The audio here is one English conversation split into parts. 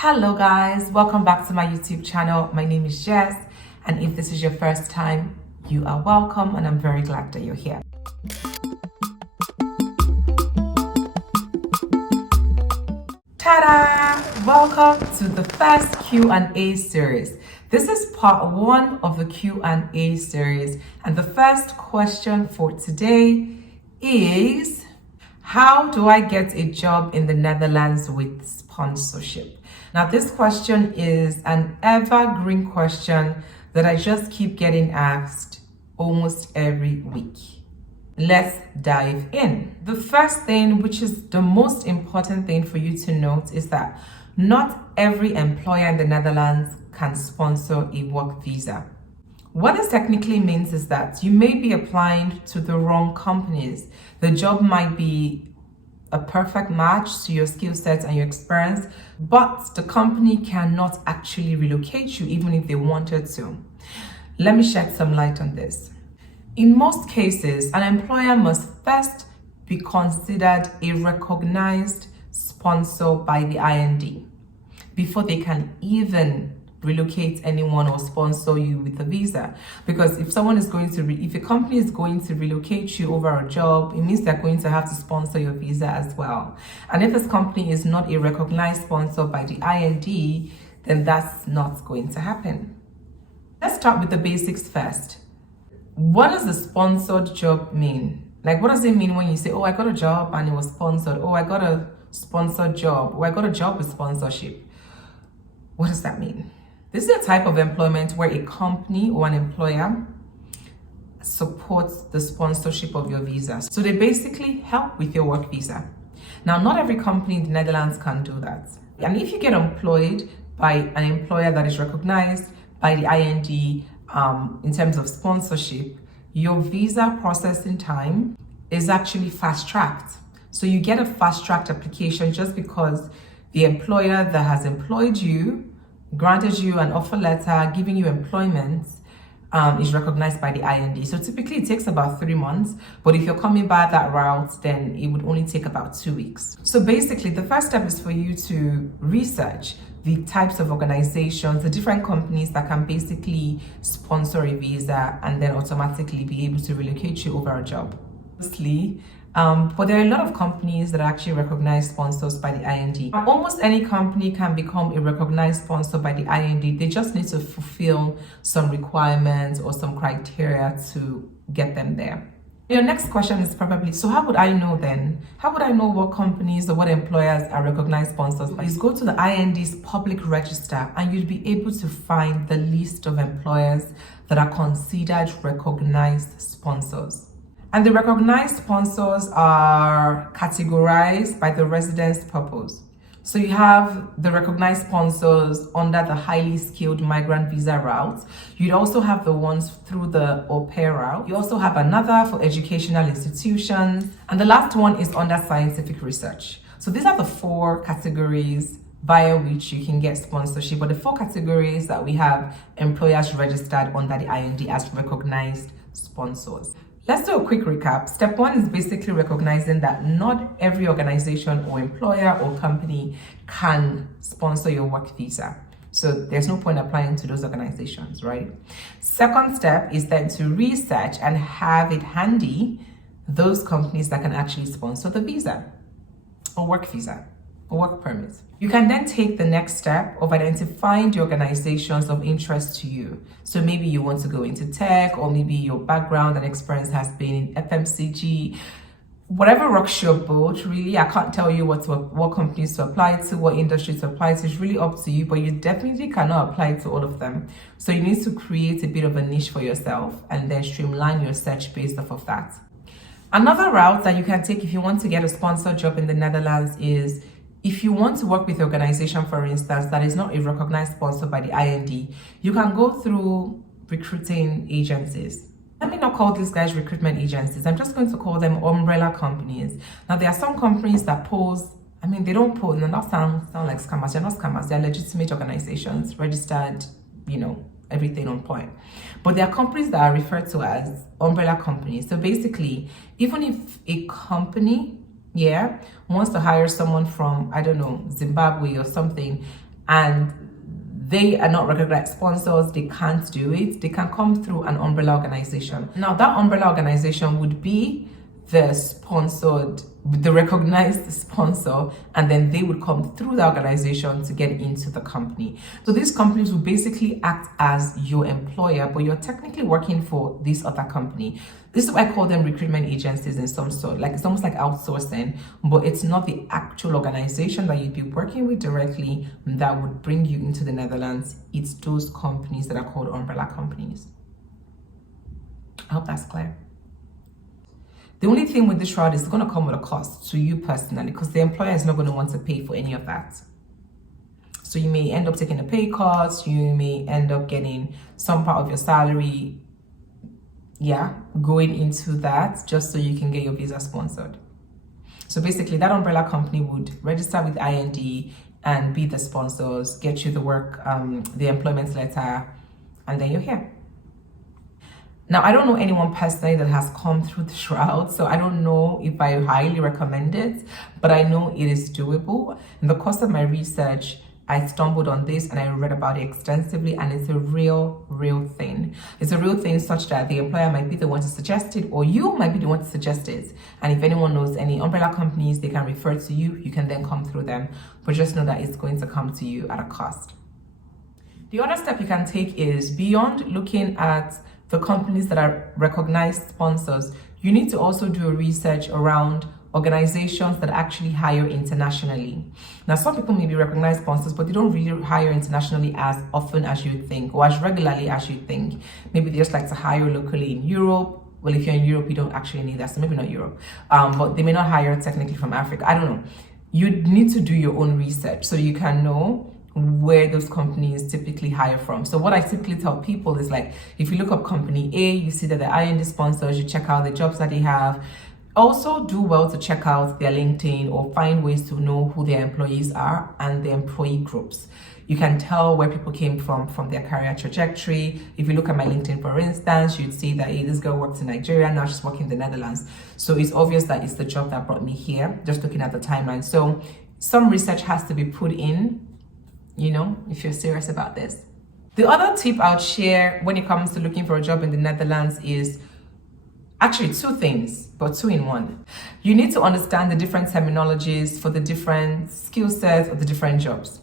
Hello guys, welcome back to my YouTube channel. My name is Jess, and if this is your first time, you are welcome and I'm very glad that you're here. Ta-da! Welcome to the first Q&A series. This is part 1 of the Q&A series, and the first question for today is, how do I get a job in the Netherlands with sponsorship? Now, this question is an evergreen question that I just keep getting asked almost every week. Let's dive in. The first thing, which is the most important thing for you to note, is that not every employer in the Netherlands can sponsor a work visa. What this technically means is that you may be applying to the wrong companies. The job might be a perfect match to your skill set and your experience, but the company cannot actually relocate you even if they wanted to. Let me shed some light on this. In most cases, an employer must first be considered a recognized sponsor by the IND before they can even relocate anyone or sponsor you with a visa. Because if someone is going to if a company is going to relocate you over a job, it means they're going to have to sponsor your visa as well. And if this company is not a recognized sponsor by the IND, then that's not going to happen. Let's start with the basics first. What does a sponsored job mean? Like, what does it mean when you say, oh, I got a job and it was sponsored, oh, I got a sponsored job, or I got a job with sponsorship? What does that mean? This is a type of employment where a company or an employer supports the sponsorship of your visa. So they basically help with your work visa. Now, not every company in the Netherlands can do that. And if you get employed by an employer that is recognized by the IND in terms of sponsorship, your visa processing time is actually fast-tracked. So you get a fast-tracked application just because the employer that has employed you, granted you an offer letter, giving you employment, is recognized by the IND. So typically it takes about 3 months, but if you're coming by that route, then it would only take about 2 weeks. So basically the first step is for you to research the types of organizations, the different companies that can basically sponsor a visa and then automatically be able to relocate you over a job. But there are a lot of companies that are actually recognized sponsors by the IND. Almost any company can become a recognized sponsor by the IND. They just need to fulfill some requirements or some criteria to get them there. Your next question is probably, so how would I know then? How would I know what companies or what employers are recognized sponsors? You go to the IND's public register and you'd be able to find the list of employers that are considered recognized sponsors. And the recognized sponsors are categorized by the residence purpose. So you have the recognized sponsors under the highly skilled migrant visa route. You'd also have the ones through the au pair route. You also have another for educational institutions. And the last one is under scientific research. So these are the 4 categories via which you can get sponsorship, but the 4 categories that we have employers registered under the IND as recognized sponsors. Let's do a quick recap. Step 1 is basically recognizing that not every organization or employer or company can sponsor your work visa. So there's no point applying to those organizations, right? Second step is then to research and have it handy those companies that can actually sponsor the visa or work visa or work permit. You can then take the next step of identifying the organizations of interest to you. So maybe you want to go into tech, or maybe your background and experience has been in FMCG. Whatever rocks your boat, really. I can't tell you what companies to apply to, what industry to apply to. It's really up to you, but you definitely cannot apply to all of them. So you need to create a bit of a niche for yourself and then streamline your search based off of that. Another route that you can take if you want to get a sponsored job in the Netherlands is, if you want to work with an organization, for instance, that is not a recognized sponsor by the IND, you can go through recruiting agencies. Let me not call these guys recruitment agencies. I'm just going to call them umbrella companies. Now, there are some companies that pose, they don't pose, and that sound like scammers. They're not scammers. They're legitimate organizations, registered, everything on point. But there are companies that are referred to as umbrella companies. So basically, even if a company wants to hire someone from, I don't know, Zimbabwe or something, and they are not recognized sponsors, they can't do it, they can come through an umbrella organization. Now, that umbrella organization would be the sponsored, the recognized sponsor, and then they would come through the organization to get into the company. So these companies will basically act as your employer, but you're technically working for this other company. This is why I call them recruitment agencies in some sort. Like, it's almost like outsourcing, but it's not the actual organization that you'd be working with directly that would bring you into the Netherlands. It's those companies that are called umbrella companies. I hope that's clear. The only thing with this route is it's going to come with a cost to you personally, because the employer is not going to want to pay for any of that. So you may end up taking a pay cut, you may end up getting some part of your salary, going into that just so you can get your visa sponsored. So basically that umbrella company would register with IND and be the sponsors, get you the work, the employment letter, and then you're here. Now, I don't know anyone personally that has come through this route, so I don't know if I highly recommend it, but I know it is doable. In the course of my research, I stumbled on this and I read about it extensively, and it's a real thing. It's a real thing such that the employer might be the one to suggest it, or you might be the one to suggest it. And if anyone knows any umbrella companies, they can refer to you. You can then come through them, but just know that it's going to come to you at a cost. The other step you can take is, beyond looking at the companies that are recognized sponsors, you need to also do a research around organizations that actually hire internationally. Now, some people may be recognized sponsors, but they don't really hire internationally as often as you think, or as regularly as you think. Maybe they just like to hire locally in Europe. Well, if you're in Europe, you don't actually need that, so maybe not Europe. But they may not hire technically from Africa. I don't know. You need to do your own research so you can know where those companies typically hire from. So what I typically tell people is, like, if you look up company A, you see that they're IND sponsors, you check out the jobs that they have. Also do well to check out their LinkedIn or find ways to know who their employees are and their employee groups. You can tell where people came from their career trajectory. If you look at my LinkedIn, for instance, you'd see that, hey, this girl works in Nigeria, now she's working in the Netherlands. So it's obvious that it's the job that brought me here, just looking at the timeline. So some research has to be put in, if you're serious about this. The other tip I'll share when it comes to looking for a job in the Netherlands is actually two things, but two in one. You need to understand the different terminologies for the different skill sets of the different jobs.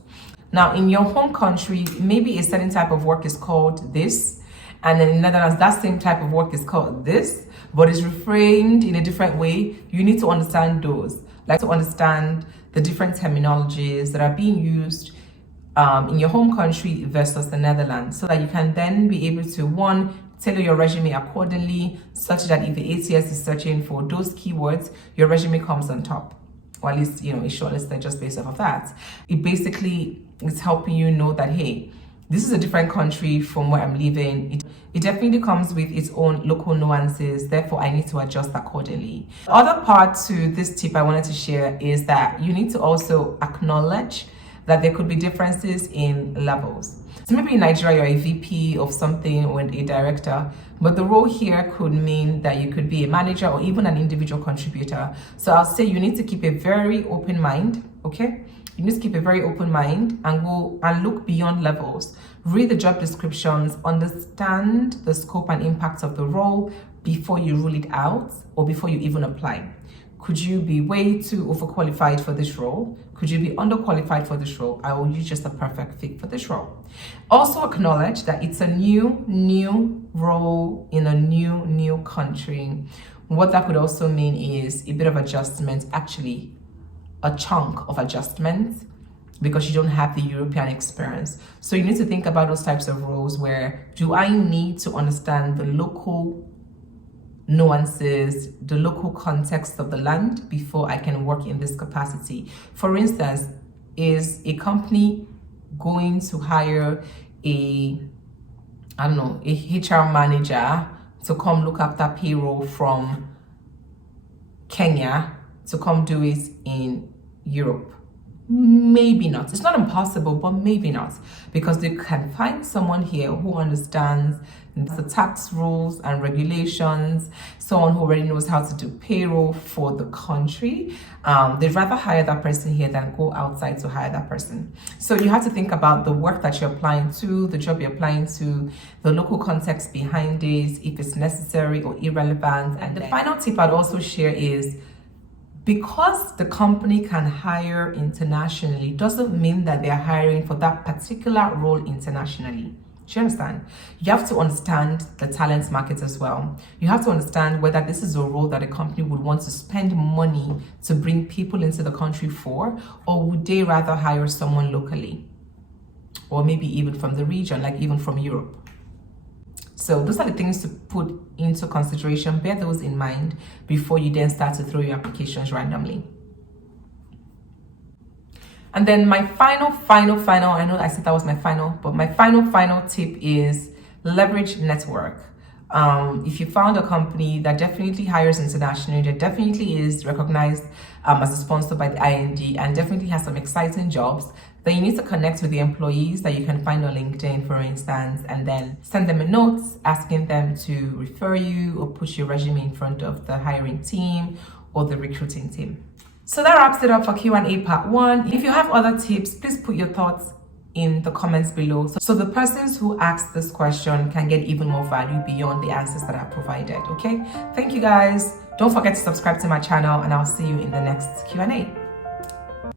Now, in your home country, maybe a certain type of work is called this, and then in the Netherlands, that same type of work is called this, but it's reframed in a different way. You need to understand those, like to understand the different terminologies that are being used in your home country versus the Netherlands, so that you can then be able to, one, tailor your resume accordingly, such that if the ATS is searching for those keywords, your resume comes on top, or at least, it's shortlisted just based off of that. It basically is helping you know that, hey, this is a different country from where I'm living. It definitely comes with its own local nuances, therefore I need to adjust accordingly. The other part to this tip I wanted to share is that you need to also acknowledge that there could be differences in levels. So maybe in Nigeria, you're a VP of something or a director, but the role here could mean that you could be a manager or even an individual contributor. So I'll say you need to keep a very open mind, okay? You need to keep a very open mind and go and look beyond levels. Read the job descriptions, understand the scope and impact of the role before you rule it out or before you even apply. Could you be way too overqualified for this role? Could you be underqualified for this role? Are you just a perfect fit for this role? Also acknowledge that it's a new role in a new country. What that could also mean is a bit of adjustment, actually a chunk of adjustment, because you don't have the European experience. So you need to think about those types of roles where, do I need to understand the local nuances, the local context of the land before I can work in this capacity? For instance, is a company going to hire a HR manager to come look after payroll from Kenya to come do it in Europe? Maybe not. It's not impossible, but maybe not, because they can find someone here who understands the tax rules and regulations, someone who already knows how to do payroll for the country. They'd rather hire that person here than go outside to hire that person. So you have to think about the work that you're applying to, the job you're applying to, the local context behind it, if it's necessary or irrelevant. And the final tip I'd also share is, because the company can hire internationally doesn't mean that they're hiring for that particular role internationally. Do you understand? You have to understand the talent market as well. You have to understand whether this is a role that a company would want to spend money to bring people into the country for, or would they rather hire someone locally, or maybe even from the region, like even from Europe. So those are the things to put into consideration. Bear those in mind before you then start to throw your applications randomly. And then my final, I know I said that was my final, but my final tip is leverage network. If you found a company that definitely hires internationally, that definitely is recognized as a sponsor by the IND and definitely has some exciting jobs, then you need to connect with the employees that you can find on LinkedIn, for instance, and then send them a note asking them to refer you or push your resume in front of the hiring team or the recruiting team. So that wraps it up for Q&A part 1. If you have other tips, please put your thoughts in the comments below, so the persons who asked this question can get even more value beyond the answers that I provided. Okay, thank you guys. Don't forget to subscribe to my channel, and I'll see you in the next Q&A.